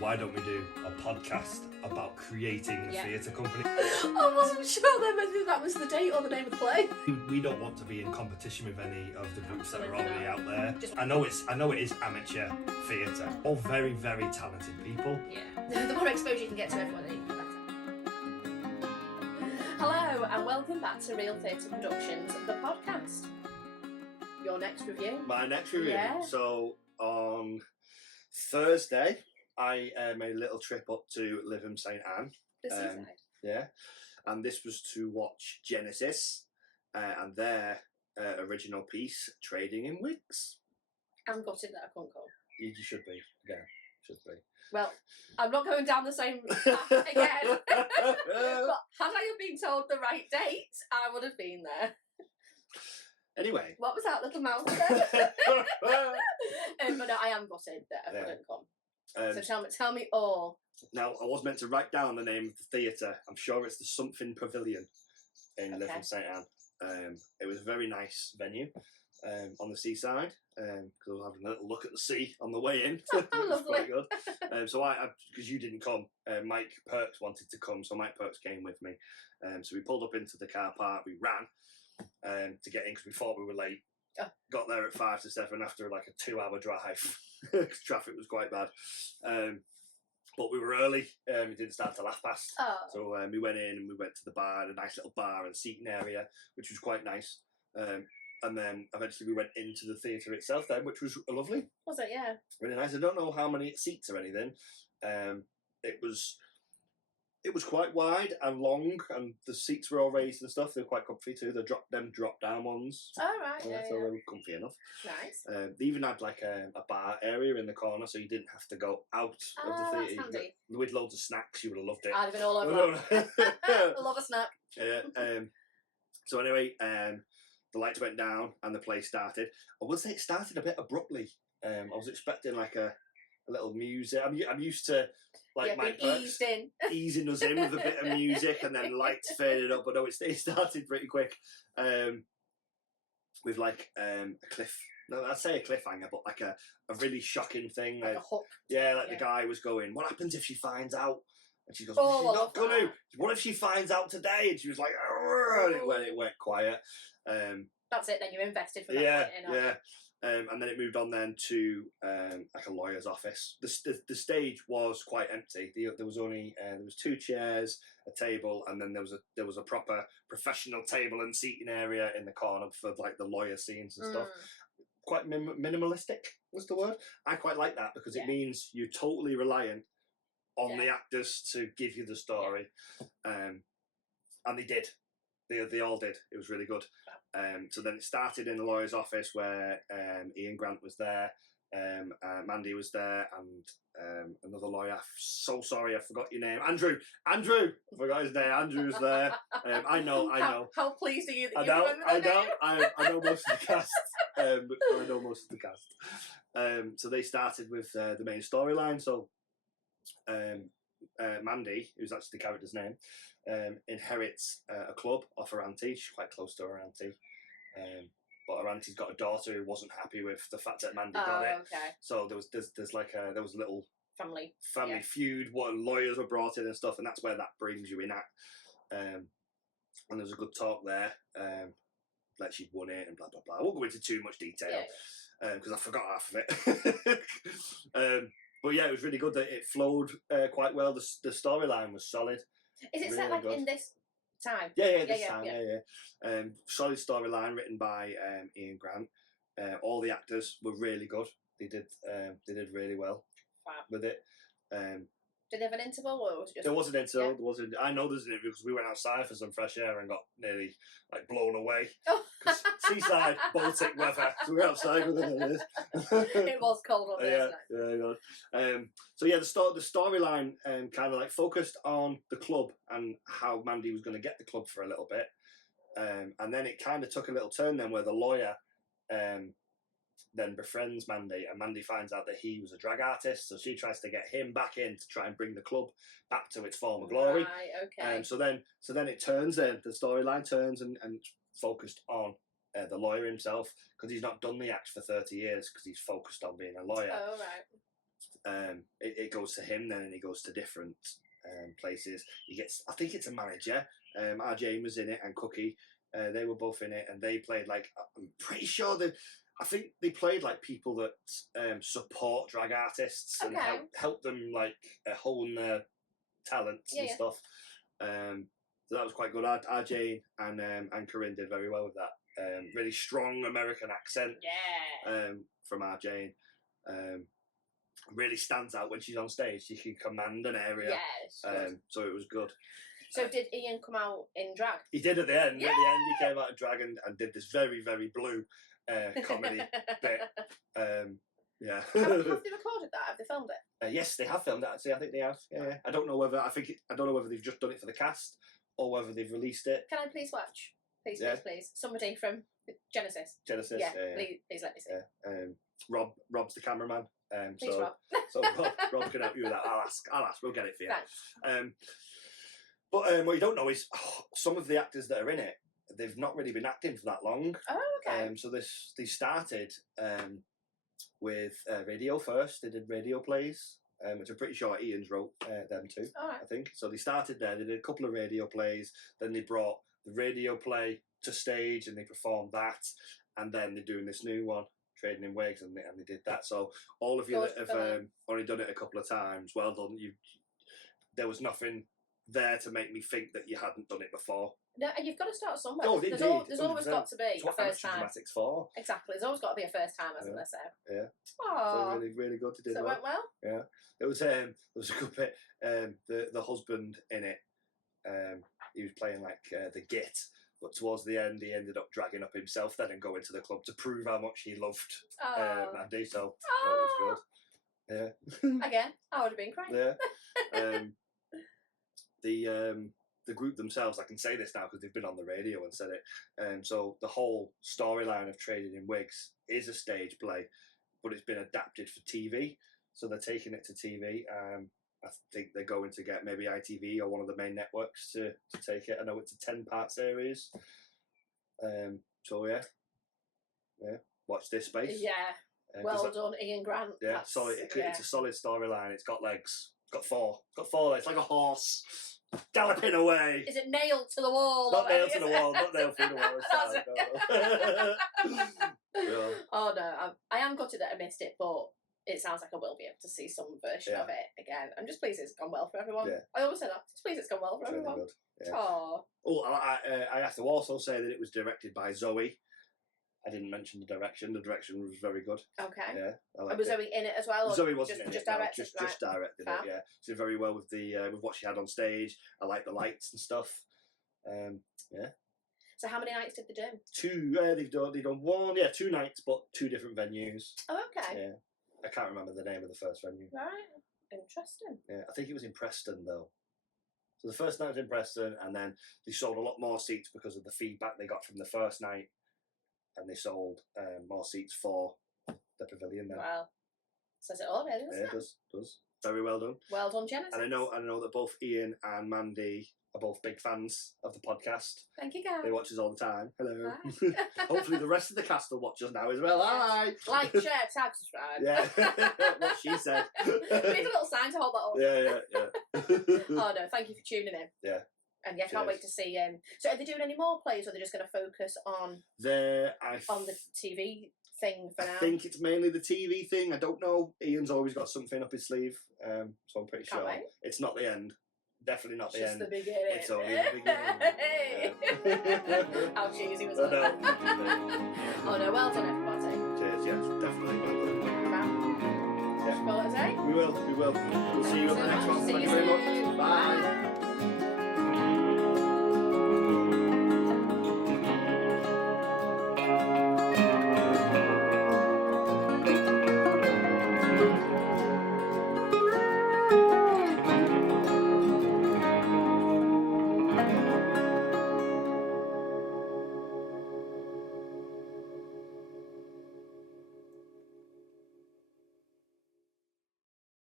why don't we do a podcast about creating a theatre company? I wasn't sure then whether that was the date or the name of the play. We don't want to be in competition with any of the groups that are already out there. I know it is amateur theatre. All very, very talented people. Yeah. The more exposure you can get to everyone, the better. Hello and welcome back to Real Theatre Productions, the podcast. Your next review. My next review. Yeah. So on Thursday, I made a little trip up to Lytham St Anne. The seaside. Yeah, and this was to watch Genesis and their original piece, Trading in Wigs. I'm gutted that I couldn't come. You should be, yeah, should be. Well, I'm not going down the same path again. But had I have been told the right date, I would have been there. Anyway. What was that little mouth then? But no, I am gutted that I couldn't come. So tell me all. Now, I was meant to write down the name of the theatre. I'm sure it's the Something Pavilion in Lytham St Anne. It was a very nice venue on the seaside, because I was having a little look at the sea on the way in. Oh, It was lovely. quite good. So I because you didn't come, Mike Perks wanted to come, so Mike Perks came with me. So we pulled up into the car park, we ran to get in because we thought we were late. Oh. Got there at 5 to 7 after like a 2-hour drive because traffic was quite bad. But we were early. We didn't start till 1:30. Oh. So we went in and we went to the bar, a nice little bar and seating area, which was quite nice. And then eventually we went into the theatre itself then, which was lovely. Was it? Yeah. Really nice. I don't know how many seats or anything. It was quite wide and long, and the seats were all raised and stuff. They were quite comfy too. Them drop down ones. Oh, right. So Yeah. they were comfy enough. Nice. They even had like a bar area in the corner, so you didn't have to go out of the theatre. That's handy. With loads of snacks, you would have loved it. I'd have been all over that. I love a snack. Yeah. So anyway, the lights went down and the play started. I would say it started a bit abruptly. I was expecting like a little music. I'm used to like Mike Perks easing us in with a bit of music and then lights faded up, but no, it started pretty quick. With like a cliff. No, I'd say a cliffhanger, but like a really shocking thing. Like a hook. Yeah, like the guy was going, "What happens if she finds out?" And she goes, Oh, "She's not gonna. What if she finds out today?" And she was like, and it went quiet. That's it. Then you're invested for that point in. Yeah. And then it moved on then to like a lawyer's office. The stage was quite empty. There was only there was 2 chairs, a table, and then there was a proper professional table and seating area in the corner for like the lawyer scenes and stuff. Quite minimalistic was the word. I quite like that because it means you're totally reliant on the actors to give you the story, and they did. They all did. It was really good. So then it started in the lawyer's office where Ian Grant was there, Mandy was there, and another lawyer. I'm so sorry, I forgot your name. Andrew. I forgot his name. Andrew was there. I know. How pleased are you that I you know. remember that name? I know most of the cast. I know most of the cast. So they started with the main storyline. So Mandy, who's actually the character's name, inherits a club off her auntie. She's quite close to her auntie. But her auntie's got a daughter who wasn't happy with the fact that Mandy got it. Okay. So there was a little family feud. What lawyers were brought in and stuff, and that's where that brings you in at. And there was a good talk there. Like she'd won it and blah blah blah. I won't go into too much detail because I forgot half of it. But yeah, it was really good. That it flowed quite well. The storyline was solid. Is it really set like good. In this time? This time. Solid storyline written by Ian Grant. All the actors were really good. They did really well with it. Did they have an interval, or was it just? There was an interval. There was I know there's an interval because we went outside for some fresh air and got nearly like blown away. Seaside Baltic weather. So we were outside with it. It was cold up there. So yeah, the storyline kind of like focused on the club and how Mandy was going to get the club for a little bit, and then it kind of took a little turn then where the lawyer then befriends Mandy, and Mandy finds out that he was a drag artist, so she tries to get him back in to try and bring the club back to its former glory. Right, okay. So then it turns then, the storyline turns and focused on the lawyer himself, because he's not done the act for 30 years because he's focused on being a lawyer. Oh, right. it goes to him then, and he goes to different places. He gets, I think it's a manager. RJ was in it, and Cookie. They were both in it, and they played like, I'm pretty sure I think they played like people that support drag artists and help them like hone their talents and stuff. So that was quite good. RJ and Corinne did very well with that. Really strong American accent. From RJ. Really stands out when she's on stage. She can command an area. So it was good. So did Ian come out in drag? He did at the end. Yeah! At the end, he came out in drag and did this very, very blue comedy bit. Yeah. Have they recorded that? Have they filmed it? Yes, they have filmed it. Actually, I think they have. Yeah. I don't know whether they've just done it for the cast or whether they've released it. Can I please watch? Please. Somebody from Genesis. Yeah. Please let me see. Rob's the cameraman. Please, Rob. So Rob can help you with that. I'll ask. We'll get it for you. Thanks. But what you don't know is some of the actors that are in it, they've not really been acting for that long. Oh, okay. So they started with radio first. They did radio plays, which I'm pretty sure Ian's wrote them too. Right. I think. So they started there. They did a couple of radio plays. Then they brought the radio play to stage and they performed that. And then they're doing this new one, Trading in Wigs, and they did that. So all of you that have only done it a couple of times, well done. There was nothing there to make me think that you hadn't done it before. No, and you've got to start somewhere. Oh, there's always got to be a first time. Dramatics for. Exactly. There's always got to be a first time, hasn't there? So. Yeah. Oh. So really, really good to do. So it went well. Yeah. It was a good bit. The husband in it, he was playing like the git, but towards the end he ended up dragging up himself then and going to the club to prove how much he loved Andy. So that was good. Yeah. Again, I would have been crying. Yeah. The group themselves, I can say this now because they've been on the radio and said it. So the whole storyline of Trading in Wigs is a stage play, but it's been adapted for TV. So they're taking it to TV. I think they're going to get maybe ITV or one of the main networks to take it. I know it's a 10-part series. So yeah. Watch this space. Yeah. Well done, Ian Grant. Yeah, solid. It's a solid storyline. It's got legs. It's got four legs, like a horse galloping away. Is it nailed to the wall? Not nailed to the wall. Not nailed through the wall. No. Oh no, I am gutted that I missed it, but it sounds like I will be able to see some version of it again. I'm just pleased it's gone well for everyone. Yeah. I always say that. Just pleased it's gone well for everyone. Really good. Yeah. I have to also say that it was directed by Zoe. I didn't mention the direction. The direction was very good. Okay. Yeah. Was Zoe in it as well? Or Zoe wasn't in just it. Directed, just directed it. Yeah. She did very well with with what she had on stage. I like the lights and stuff. Yeah. So how many nights did they do? 2. They've done 1. Yeah, 2 nights, but 2 different venues. Oh, okay. Yeah. I can't remember the name of the first venue. Right. Interesting. Yeah, I think it was in Preston though. So the first night was in Preston, and then they sold a lot more seats because of the feedback they got from the first night. And they sold more seats for the pavilion then. Wow. Says it all, really, doesn't it? Yeah, it does. Very well done. Well done, Genesis. And I know that both Ian and Mandy are both big fans of the podcast. Thank you, guys. They watch us all the time. Hello. Hopefully the rest of the cast will watch us now as well. Hi. Like, share, tag, subscribe. Yeah. What she said. We need a little sign to hold that up. Yeah. Oh no, thank you for tuning in. Yeah. And yeah, can't wait to see. So, are they doing any more plays, or are they just going to focus on the TV thing for now? I think it's mainly the TV thing. I don't know. Ian's always got something up his sleeve, so I'm pretty sure it's not the end. Definitely not the end. It's the beginning. It's only the beginning. How cheesy was that? Oh no, well done, everybody. Cheers. Yes, definitely well done. Yeah. Call it a day. We will. We'll see you on the next one. See Thank you you very soon. much. Bye.